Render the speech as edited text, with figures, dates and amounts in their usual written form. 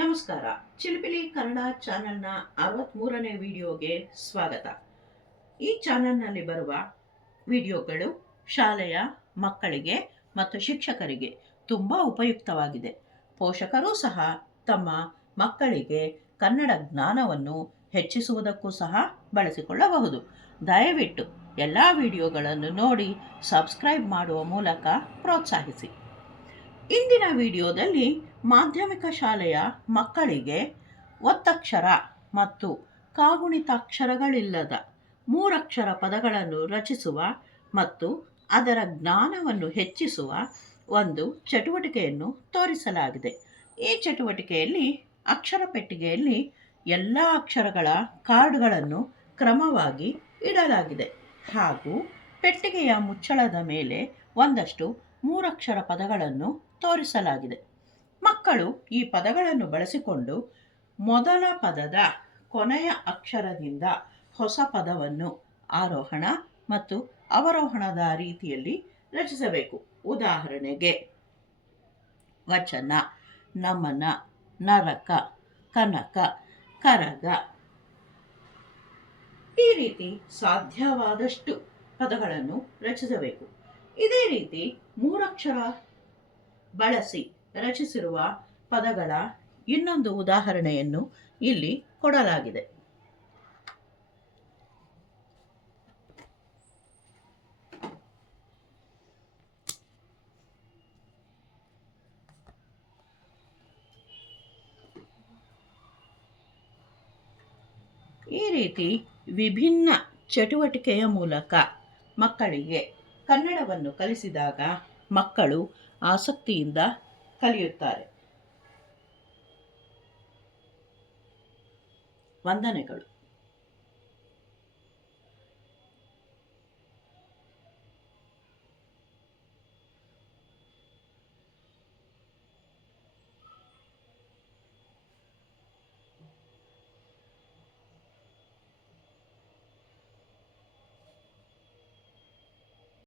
ನಮಸ್ಕಾರ. ಚಿಲಿಪಿಲಿ ಕನ್ನಡ ಚಾನೆಲ್ನ 63ನೇ ವಿಡಿಯೋಗೆ ಸ್ವಾಗತ. ಈ ಚಾನೆಲ್ನಲ್ಲಿ ಬರುವ ವಿಡಿಯೋಗಳು ಶಾಲೆಯ ಮಕ್ಕಳಿಗೆ ಮತ್ತು ಶಿಕ್ಷಕರಿಗೆ ತುಂಬ ಉಪಯುಕ್ತವಾಗಿದೆ. ಪೋಷಕರೂ ಸಹ ತಮ್ಮ ಮಕ್ಕಳಿಗೆ ಕನ್ನಡ ಜ್ಞಾನವನ್ನು ಹೆಚ್ಚಿಸುವುದಕ್ಕೂ ಸಹ ಬಳಸಿಕೊಳ್ಳಬಹುದು. ದಯವಿಟ್ಟು ಎಲ್ಲ ವಿಡಿಯೋಗಳನ್ನು ನೋಡಿ ಸಬ್ಸ್ಕ್ರೈಬ್ ಮಾಡುವ ಮೂಲಕ ಪ್ರೋತ್ಸಾಹಿಸಿ. ಇಂದಿನ ವಿಡಿಯೋದಲ್ಲಿ ಮಾಧ್ಯಮಿಕ ಶಾಲೆಯ ಮಕ್ಕಳಿಗೆ ಒತ್ತಕ್ಷರ ಮತ್ತು ಕಾಗುಣಿತಾಕ್ಷರಗಳಿಲ್ಲದ ಮೂರಕ್ಷರ ಪದಗಳನ್ನು ರಚಿಸುವ ಮತ್ತು ಅದರ ಜ್ಞಾನವನ್ನು ಹೆಚ್ಚಿಸುವ ಒಂದು ಚಟುವಟಿಕೆಯನ್ನು ತೋರಿಸಲಾಗಿದೆ. ಈ ಚಟುವಟಿಕೆಯಲ್ಲಿ ಅಕ್ಷರ ಪೆಟ್ಟಿಗೆಯಲ್ಲಿ ಎಲ್ಲ ಅಕ್ಷರಗಳ ಕಾರ್ಡ್ಗಳನ್ನು ಕ್ರಮವಾಗಿ ಇಡಲಾಗಿದೆ ಹಾಗೂ ಪೆಟ್ಟಿಗೆಯ ಮುಚ್ಚಳದ ಮೇಲೆ ಒಂದಷ್ಟು ಮೂರಕ್ಷರ ಪದಗಳನ್ನು ತೋರಿಸಲಾಗಿದೆ. ಮಕ್ಕಳು ಈ ಪದಗಳನ್ನು ಬಳಸಿಕೊಂಡು ಮೊದಲ ಪದದ ಕೊನೆಯ ಅಕ್ಷರದಿಂದ ಹೊಸ ಪದವನ್ನು ಆರೋಹಣ ಮತ್ತು ಅವರೋಹಣದ ರೀತಿಯಲ್ಲಿ ರಚಿಸಬೇಕು. ಉದಾಹರಣೆಗೆ ವಚನ, ನಮನ, ನರಕ, ಕನಕ, ಕರಗ. ಈ ರೀತಿ ಸಾಧ್ಯವಾದಷ್ಟು ಪದಗಳನ್ನು ರಚಿಸಬೇಕು. ಇದೇ ರೀತಿ ಮೂರಕ್ಷರ ಬಳಸಿ ರಚಿಸಿರುವ ಪದಗಳ ಇನ್ನೊಂದು ಉದಾಹರಣೆಯನ್ನು ಇಲ್ಲಿ ಕೊಡಲಾಗಿದೆ. ಈ ರೀತಿ ವಿಭಿನ್ನ ಚಟುವಟಿಕೆಯ ಮೂಲಕ ಮಕ್ಕಳಿಗೆ ಕನ್ನಡವನ್ನು ಕಲಿಸಿದಾಗ ಮಕ್ಕಳು ಆಸಕ್ತಿಯಿಂದ ಕಲಿಯುತ್ತಾರೆ. ವಂದನೆಗಳು.